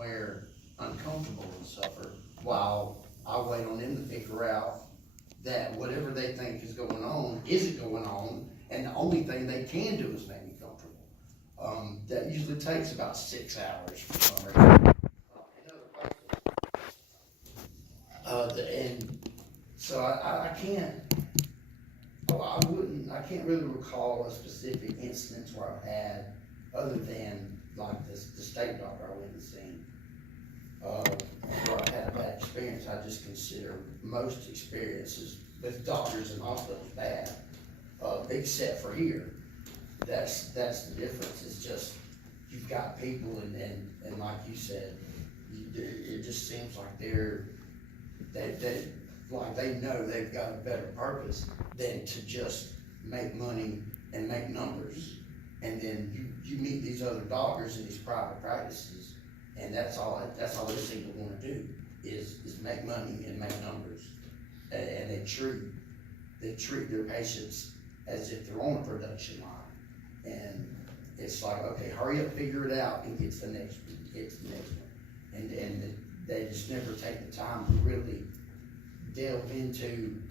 where uncomfortable and suffer while I wait on them to figure out that whatever they think is going on isn't going on, and the only thing they can do is make me comfortable. That usually takes about 6 hours for some reason. In other places. And so I can't, I can't really recall a specific instance where I've had, other than like the state doctor I went and seen, where I had a bad experience. I just consider most experiences with doctors and hospitals bad, except for here. That's the difference. It's just, you've got people and like you said, it just seems like they know they've got a better purpose than to just make money and make numbers. And then you meet these other doctors in these private practices, and that's all they seem to want to do is make money and make numbers. And they treat their patients as if they're on a production line. And it's like, okay, hurry up, figure it out, and get to the next one. And they just never take the time to really delve into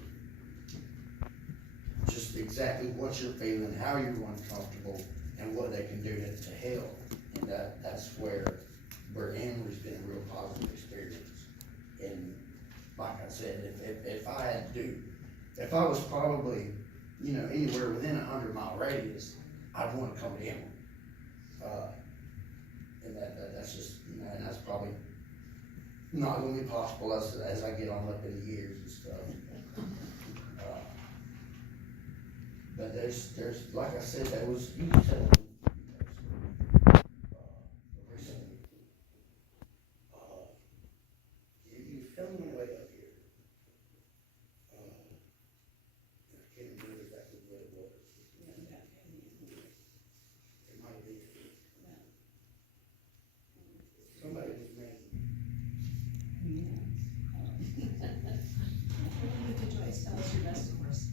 just exactly what you're feeling, how you're uncomfortable, and what they can do to help. And that's where Emory's been a real positive experience. And like I said, if I was probably, anywhere within a 100-mile radius, I'd want to come to Emory. And that's just, and that's probably not going to be possible as I get on up in the years and stuff. But there's like I said, that was, you said, recently, you filmed my way up here. I can't remember exactly what it was. It might be. Somebody was named. Joyce, tell us your best course.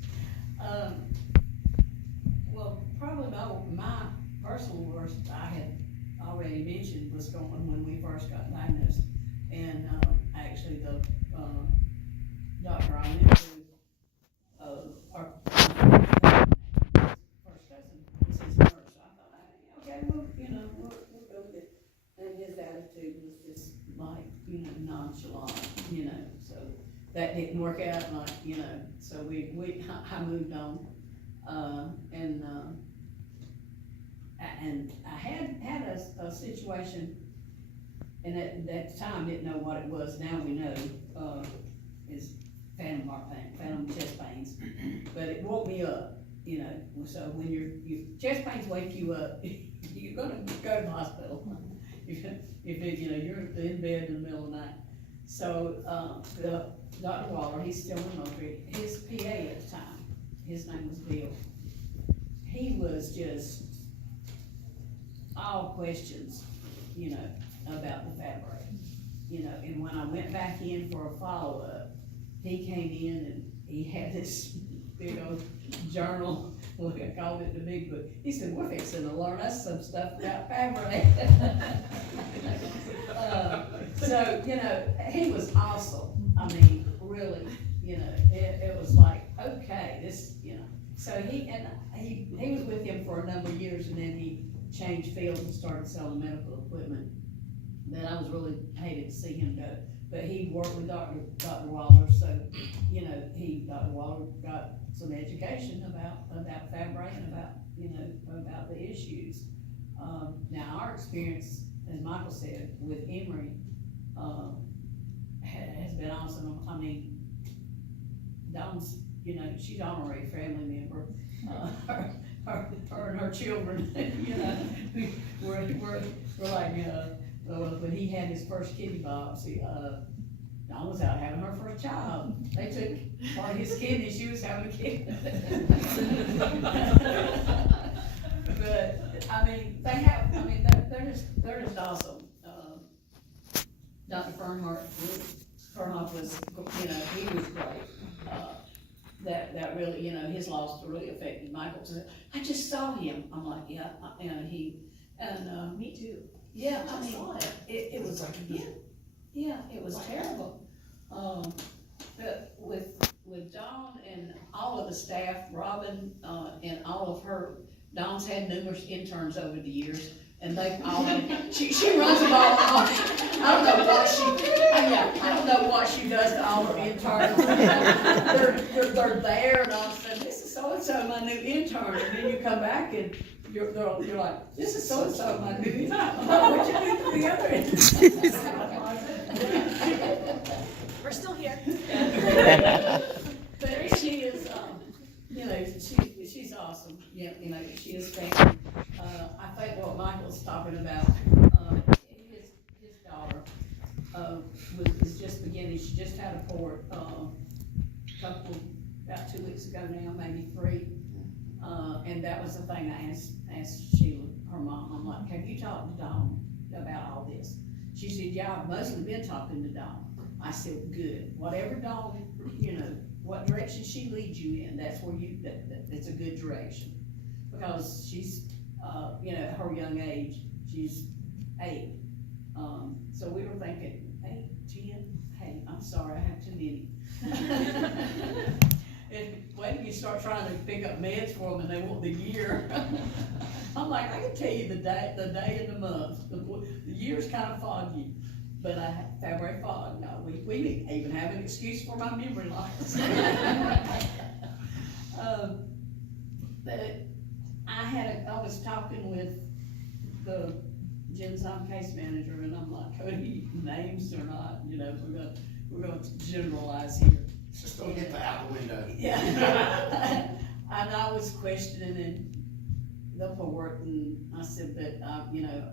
Well, probably my personal worst I had already mentioned was going when we first got diagnosed, and actually the doctor I went to, our first cousin was his nurse. I thought, okay, well, we'll go with it. And his attitude was just like, nonchalant, so that didn't work out, so I moved on. And I had a situation, and at that time didn't know what it was. Now we know, is phantom heart pain, phantom chest pains, but it woke me up, so when your chest pains wake you up, you're gonna go to the hospital. If you're in bed in the middle of the night. So, Dr. Waller, he's still in the military, his PA at the time, his name was Bill. He was just all questions, about the fabric, and when I went back in for a follow-up, he came in and he had this big old journal, I called it the big book. He said, we're fixing to learn us some stuff about fabric. So, he was awesome. I mean, really, it was like, okay, this, so he was with him for a number of years, and then he changed fields and started selling medical equipment. But I was really hated to see him go. But he worked with Dr. Waller, so, Dr. Waller got some education about fabric and about the issues. Now our experience, as Michael said, with Emory, has been awesome. I mean, Dawn's, she's an honorary family member. Her and her children, we're like, when he had his first kidney biopsy, Dawn was out having her first child. They took part of his kidney, she was having a kid. But, I mean, they're just awesome. Dr. Fernhoff was, he was great. That really, his loss really affected Michael. I just saw him. I'm like, yeah, me too. Yeah, I I mean, saw it. it was like, yeah, it was terrible. But with Dawn and all of the staff, Robin, and all of her, Dawn's had numerous interns over the years, and they've all, she runs them all off. I don't know what I don't know what she does to all her interns. They're there, and all of a sudden, this is so-and-so, my new intern, and then you come back and you're like, this is so-and-so, my new intern. What you do to the other intern? We're still here. But she is, you know, she's awesome, yeah, you know, she is family. I think what Michael's talking about, his daughter, is just beginning, she just had a port, about 2 weeks ago now, maybe 3. And that was the thing I asked Sheila, her mom, I'm like, have you talked to Dawn about all this? She said, yeah, I've mostly been talking to Dawn. I said, good, whatever Dawn, you know, what direction she leads you in, that's where that's a good direction. Because she's, you know, at her young age, she's 8. So we were thinking, 8, 10, hey, I'm sorry, I have too many. And when you start trying to pick up meds for them and they want the year, I'm like, I can tell you the day and the month. The year's kind of foggy, but February fog. No, we even have an excuse for my memory loss. But I was talking with the Genzyme case manager, and I'm like, Cody, names or not, you know, we're gonna generalize here. Just don't get that out the window. Yeah. And I was questioning the port, and I said that, you know,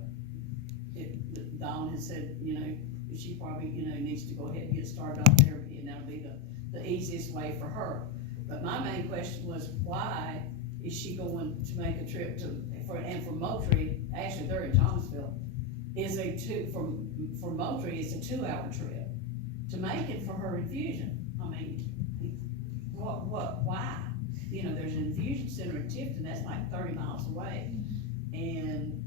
Dawn had said, you know, she probably, you know, needs to go ahead and get started on therapy, and that'll be the easiest way for her. But my main question was, why is she going to make a trip for Moultrie, actually they're in Thomasville, for Moultrie, it's a 2-hour trip to make it for her infusion. I mean, why? You know, there's an infusion center in Tifton, that's like 30 miles away. And,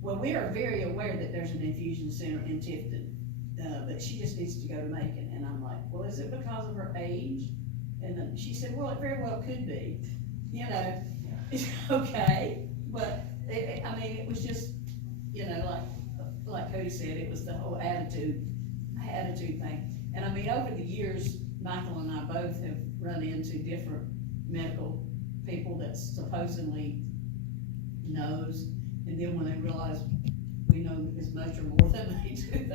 well, we are very aware that there's an infusion center in Tifton, but she just needs to go to Macon. And I'm like, well, is it because of her age? And then she said, well, it very well could be, you know, okay. But, I mean, it was just, you know, like Cody said, it was the whole attitude thing. And I mean, over the years, Michael and I both have run into different medical people that supposedly knows, and then when they realize we know as much or more than they do,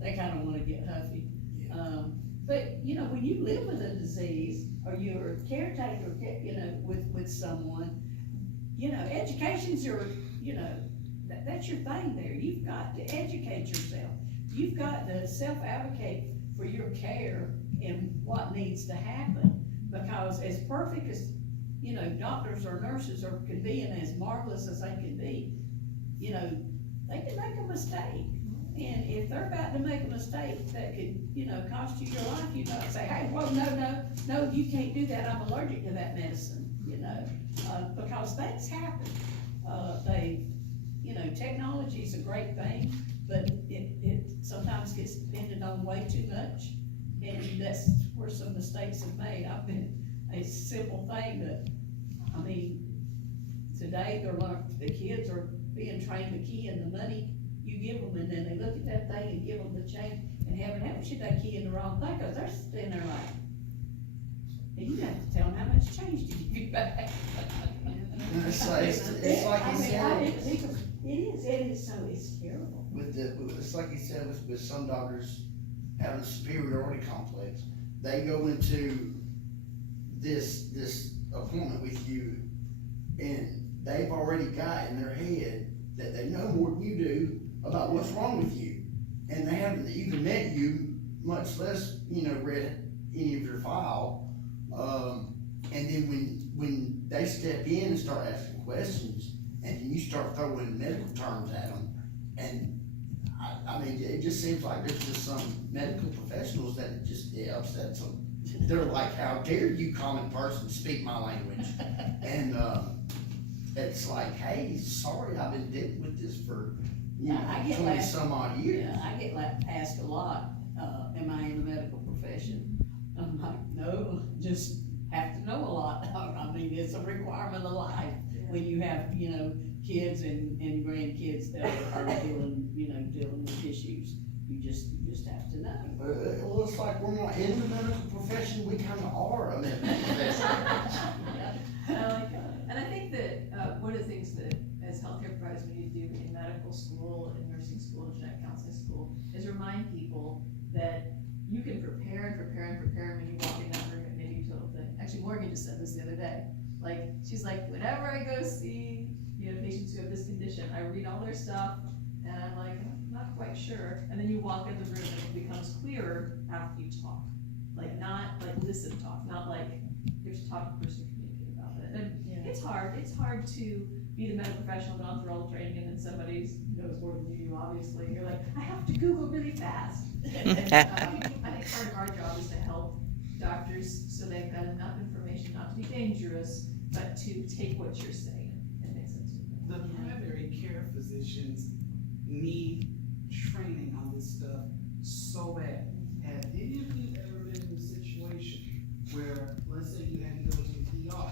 they kind of want to get huffy. Yeah. But, you know, when you live with a disease, or you're a caretaker, you know, with someone, you know, education's your, you know, that's your thing there. You've got to educate yourself. You've got to self-advocate for your care and what needs to happen. Because as perfect as, you know, doctors or nurses can be, and as marvelous as they can be, you know, they can make a mistake. And if they're about to make a mistake that could, you know, cost you your life, you gotta say, hey, whoa, no, you can't do that. I'm allergic to that medicine, you know, because things happen. You know, technology is a great thing, but it sometimes gets dependent on way too much. And that's where some mistakes have made. I've been a simple thing that, I mean, today the kids are being trained to key in the money you give them, and then they look at that thing and give them the change, and heaven help should they key in the wrong thing, because they're sitting there like, and you have to tell them how much change to give you back. It's like he said. It is, so it's terrible. It's like he said, with some doctors having a superiority complex, they go into this appointment with you, and they've already got in their head that they know more than you do about what's wrong with you, and they haven't even met you, much less, you know, read any of your file. And then when they step in and start asking questions, and then you start throwing medical terms at them, and I mean, it just seems like there's just some medical professionals that it upsets them. They're like, how dare you, common person, speak my language? And it's like, hey, sorry, I've been dealing with this for you know, I get 20 asked- some odd years. Yeah, I get asked a lot, am I in the medical profession? I'm like, no, just have to know a lot. I mean, it's a requirement of life when you have, you know, kids and grandkids that are dealing with issues. You just have to know. Well, it's like we're not in the medical profession, we kinda are a medical profession. And I think that, one of the things that as healthcare providers we need to do in medical school, in nursing school, and genetic counseling school, is remind people that you can prepare when you walk in that room, it may be a total thing. Actually, Morgan just said this the other day, like, she's like, whenever I go see, you know, patients who have this condition, I read all their stuff, and I'm like, I'm not quite sure, and then you walk in the room and it becomes clearer after you talk. Like, not like listen talk, not like you have to talk to the person communicate about it. And it's hard to be the medical professional, gone through all the training, and then somebody knows more than you, obviously, and you're like, I have to Google really fast. And, I think part of our job is to help doctors so they've got enough information not to be dangerous, but to take what you're saying and make sense of it. The primary care physicians need training on this stuff so bad. Have any of you ever been in a situation where, let's say you had to go to the ER,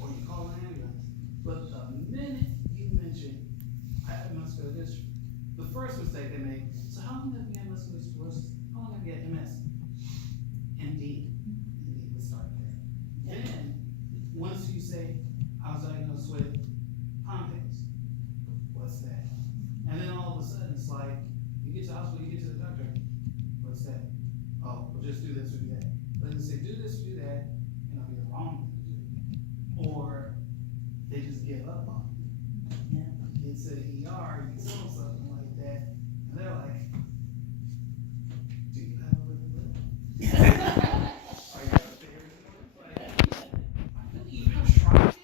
or you call an ambulance, but the minute you mention, I must go to this, the first mistake they make, so how long have you had muscular sclerosis? How long have you had MS? MD, let's start there. Then, once you say, I was diagnosed with Pompe's, what's that? And then all of a sudden, it's like, you get to the hospital, you get to the doctor, what's that? Oh, well, just do this or do that. But they say, do this or do that, and it'll be the wrong thing to do. Or they just give up on you. Yeah. You get to the ER, you tell them something like that, and they're like, do you have a living will? Are you upstairs? Like, have you even tried it?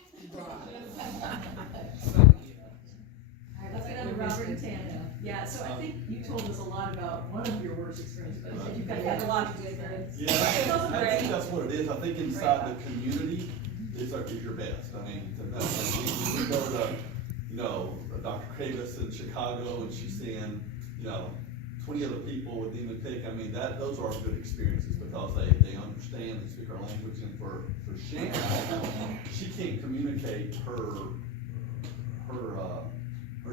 So, yeah. Let's get on to Robert and Tana. Yeah, so I think you told us a lot about one of your worst experiences, but I think you've got a lot of good experience. Yeah, I think that's what it is. I think inside the community is your best. I mean, we go to, you know, Dr. Kravis in Chicago, and she's seeing, you know, 20 other people with Pick. I mean, those are good experiences because they understand, they speak our language, and for Shannon, she can't communicate her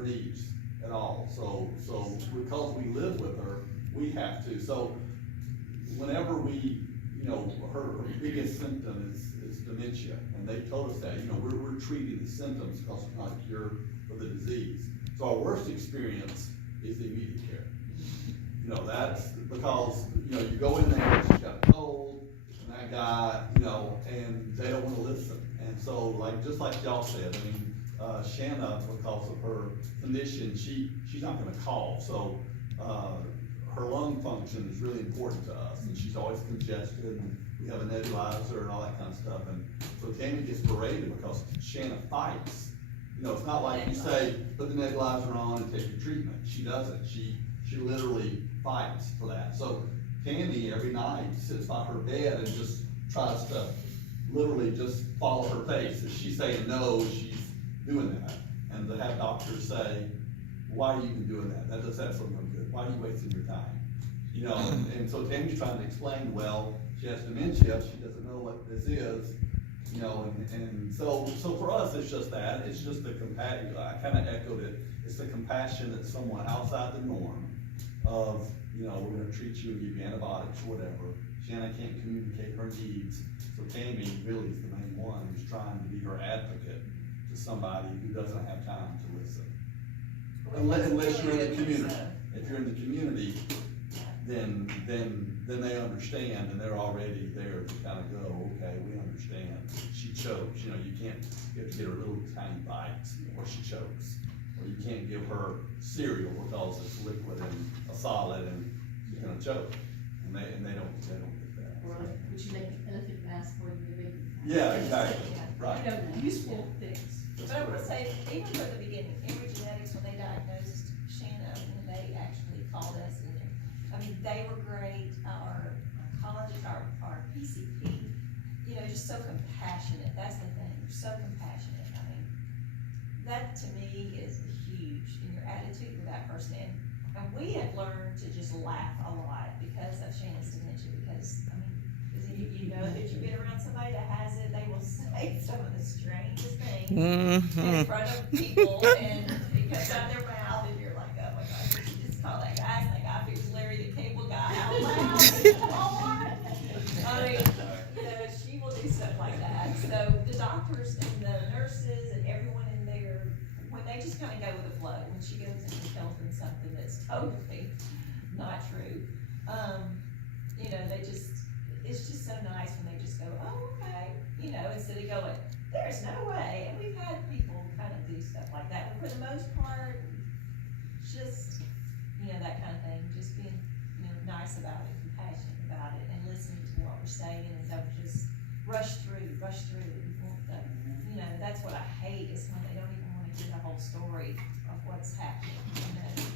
needs at all. So because we live with her, we have to. So whenever we, you know, her biggest symptom is dementia, and they told us that, you know, we're treating the symptoms because it's not a cure for the disease. So our worst experience is the immediate care. You know, that's because, you know, you go in there, she's got a cold, and that guy, you know, and they don't want to listen. And so, like, just like y'all said, I mean, Shanna, because of her condition, she's not gonna call, so, her lung function is really important to us, and she's always congested, and we have a nebulizer and all that kind of stuff, and so Tammy gets berated because Shanna fights. You know, it's not like you say, put the nebulizer on and take your treatment. She doesn't. She literally fights for that. So Tammy every night sits by her bed and just tries to literally just follow her pace. If she's saying no, she's doing that. And to have doctors say, why are you even doing that? That doesn't have something good. Why are you wasting your time? You know, and so Tammy's trying to explain, well, she has dementia, she doesn't know what this is, you know, and so for us, it's just that, it's just the compassion, I kind of echoed it, it's the compassion that someone outside the norm of, you know, we're gonna treat you and give you antibiotics or whatever. Shanna can't communicate her needs, so Tammy really is the main one who's trying to be her advocate to somebody who doesn't have time to listen. Unless you're in the community. If you're in the community, then they understand, and they're already there to kind of go, okay, we understand. She chokes, you know, you have to get her little tiny bites, or she chokes. Or you can't give her cereal because it's liquid and a solid, and she's gonna choke. And they don't get that. Or like, would you make an elephant mask more than you make? Yeah, exactly, right. You know, useful things. But I will say, even from the beginning, Emory Genetics, when they diagnosed Shanna, and they actually called us, and, I mean, they were great, our oncologist, our PCP, you know, just so compassionate, that's the thing, they're so compassionate, I mean, that to me is huge in your attitude with that person. And we have learned to just laugh a lot because of Shannon's dementia, because, I mean, you know that you've been around somebody that has it, they will say some of the strangest things in front of people, and it comes out of their mouth, and you're like, oh my gosh, did you just call that guy? It's like, I think it was Larry the Cable Guy out loud. Lord. I mean, you know, she will do stuff like that. So the doctors and the nurses and everyone in there, when they just kind of go with the flow, when she goes and tells them something that's totally not true, you know, they just, it's just so nice when they just go, oh, okay, you know, instead of going, there's no way. And we've had people kind of do stuff like that, but for the most part, just, you know, that kind of thing, just being, you know, nice about it, compassionate about it, and listening to what we're saying, and don't just rush through. You want the, you know, that's what I hate, is when they don't even want to hear the whole story of what's happening, you know.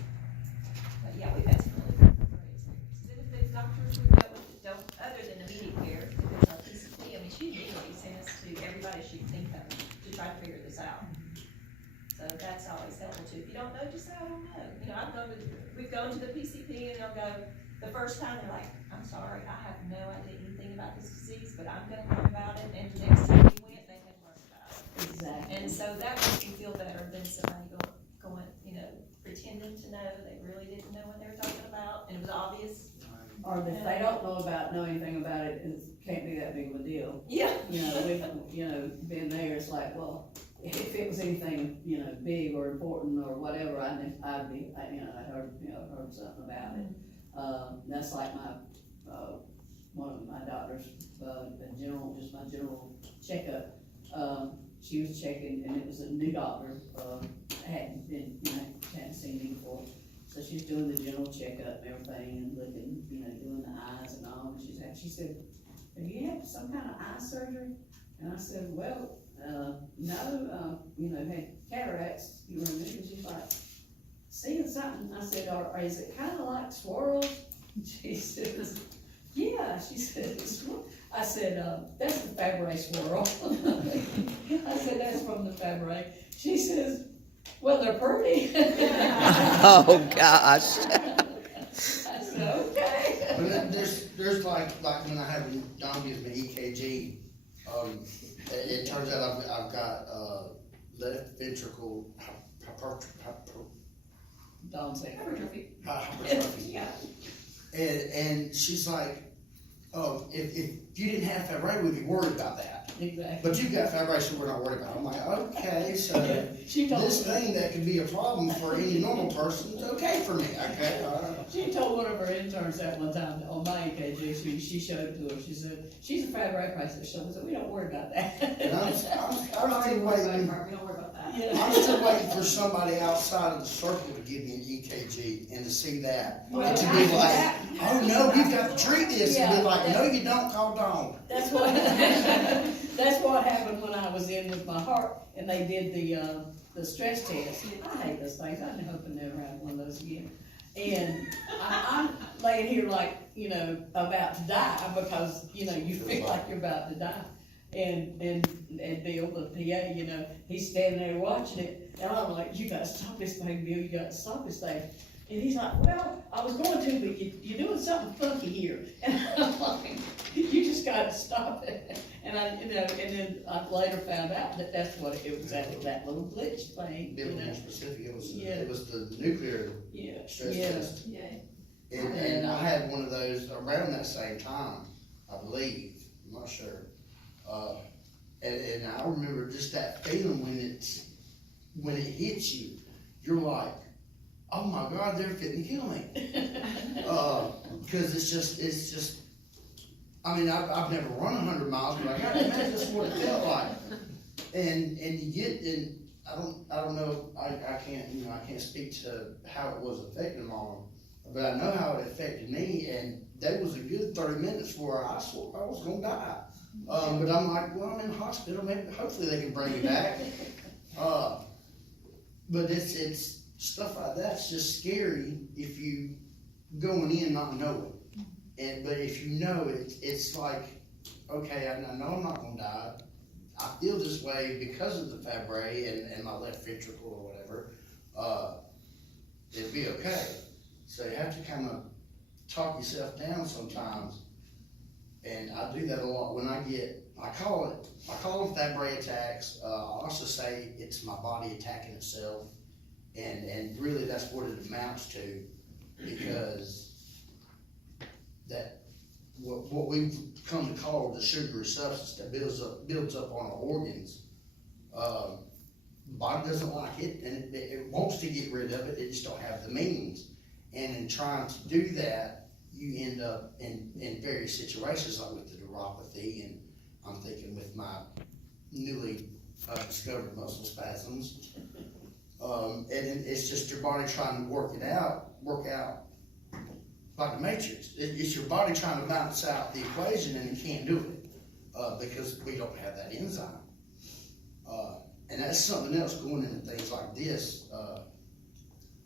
But yeah, we've had some really great experiences. And if the doctors would go with it, don't, other than immediate care, because our PCP, I mean, she immediately sent us to everybody she could think of to try to figure this out. So that's always helpful too. If you don't know, just say, I don't know. You know, we've gone to the PCP, and they'll go, the first time they're like, I'm sorry, I have no idea anything about this disease, but I'm gonna learn about it, and the next time we went, they had learned about it. Exactly. And so that makes me feel better than somebody going, you know, pretending to know, they really didn't know what they were talking about, and it was obvious. Or if they don't know anything about it, it can't be that big of a deal. Yeah. You know, we've, you know, been there, it's like, well, if it was anything, you know, big or important or whatever, I'd be, you know, I heard something about it. That's like my, one of my doctors, just my general checkup. She was checking, and it was a new doctor, hadn't been, you know, hadn't seen me before. So she's doing the general checkup and everything, and looking, you know, doing the eyes and all, and she said, have you had some kind of eye surgery? And I said, well, no, you know, had cataracts, you know, and she's like, seeing something. I said, or is it kind of like swirls? She says, yeah. She said, I said, that's the Fabry swirl. I said, that's from the Fabry. She says, well, they're pretty. Oh, gosh. I said, okay. But then there's like when I have Don gives me EKG, it turns out I've got left ventricle Don't say Hypertrophy. hypertrophy. Yeah. And she's like, oh, if you didn't have Fabry, we'd be worried about that. exactly. But you've got Fabry, so we're not worried about it. I'm like, okay, so She told this me. thing that could be a problem for any normal person is okay for me, okay? All right. She told one of her interns that one time on my EKG, she showed it to her, she said, she's a Fabry patient, so we don't worry about that. And I'm still waiting. We don't worry about that. Yeah. I'm still waiting for somebody outside of the circle to give me an EKG and to see that. Well, And to be like, oh no, we've got to treat this. And be like, no, you don't, call Dawn. That's what, that's what happened when I was in with my heart, and they did the stress test. I hate those things, I'm hoping never have one of those again. And I'm laying here like, you know, about to die, because, you know, you feel like you're about to die. And Bill, the PA, you know, he's standing there watching it, and I'm like, you gotta stop this thing, Bill, you gotta stop this thing. And he's like, well, I was going to, but you're doing something funky here. And I'm like, you just gotta stop it. And you know, and then I later found out that that's what it was, that little glitch thing, Be a you little know. more specific, it Yeah. was the nuclear Yeah, stress yeah. test. Yeah. And I had one of those around that same time, I believe, I'm not sure. And I remember just that feeling when it hits you, you're like, oh my God, they're fitting to kill me. Cause it's just, I mean, I've never run 100 miles, but I gotta imagine that's what it felt like. And you get, and I don't know, I can't, you know, I can't speak to how it was affecting Mom, but I know how it affected me, and that was a good 30 minutes where I swore I was gonna die. But I'm like, well, I'm in the hospital, maybe, hopefully they can bring me back. But it's stuff like that's just scary if you going in not knowing. But if you know it, it's like, okay, I know I'm not gonna die. I feel this way because of the Fabry and my left ventricle or whatever, it'd be okay. So you have to kind of talk yourself down sometimes. And I do that a lot when I call them Fabry attacks. I also say it's my body attacking itself. And really that's what it amounts to, because what we've come to call the sugary substance that builds up on our organs, the body doesn't like it, and it wants to get rid of it, it just don't have the means. And in trying to do that, you end up in various situations, like with the neuropathy, and I'm thinking with my newly discovered muscle spasms. And it's just your body trying to work out like a matrix. It's your body trying to balance out the equation, and it can't do it, because we don't have that enzyme. And that's something else going into things like this.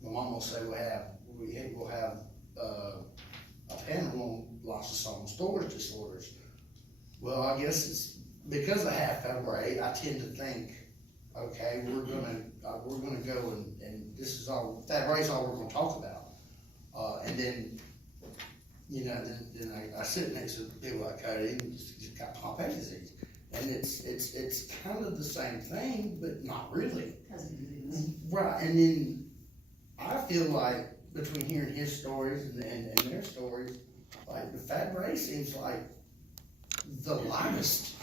My mom will say we'll have a panel on lysosomal storage disorders. Well, I guess it's because I have Fabry, I tend to think, okay, we're gonna go and this is all, Fabry is all we're gonna talk about. And then, you know, then I sit next to people like Cody and just got Pompe disease. And it's kind of the same thing, but not really. Right, and then I feel like between hearing his stories and their stories, like the Fabry seems like the lightest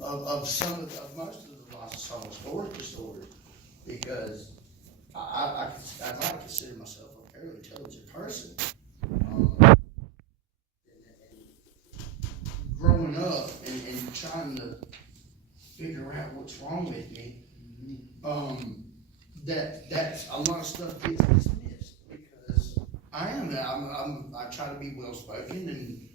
of most of the lysosomal storage disorders, because I like to consider myself a fairly intelligent person. And growing up and trying to figure out what's wrong with me, that's a lot of stuff gets dismissed, because I try to be well spoken, and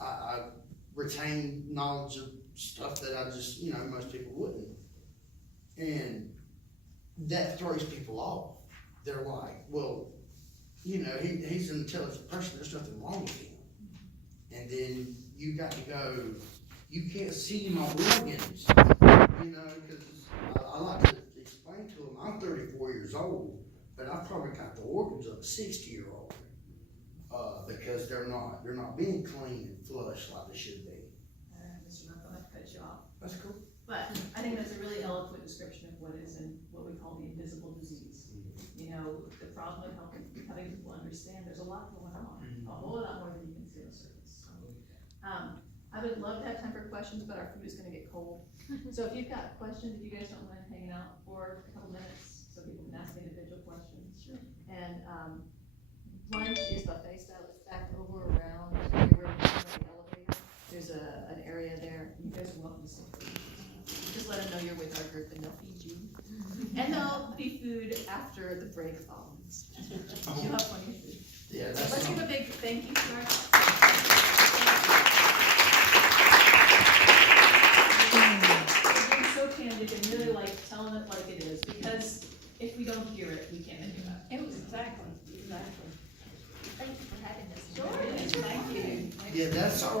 I retain knowledge of stuff that I just, most people wouldn't. And that throws people off. They're like, well, he's an intelligent person, there's nothing wrong with him. And then you got to go, you can't see my organs, because I like to explain to them, I'm 34 years old, but I've probably got the organs of a 60-year-old, because they're not being clean and flushed like they should be. Mr. Murphy, I'll have to cut you off. That's cool. But I think that's a really eloquent description of what is in what we call the invisible disease. The problem with helping people understand there's a lot going on, a whole lot more than you can see on the surface. I would love to have time for questions, but our food is gonna get cold. So if you've got questions, if you guys don't mind hanging out for a couple minutes, so people can ask individual questions. Sure. And lunch is buffet style. It's back over around where we come in the elevator. There's an area there. You guys are welcome to sit. Just let them know you're with our group, and they'll feed you. And there'll be food after the break follows. You'll have plenty of food. Yeah, So let's give a big thank you to our. Being so candid and really telling it like it is, because if we don't hear it, we can't do that. Exactly. Thank you for having us. Sure. Thank you. Yeah, that's all.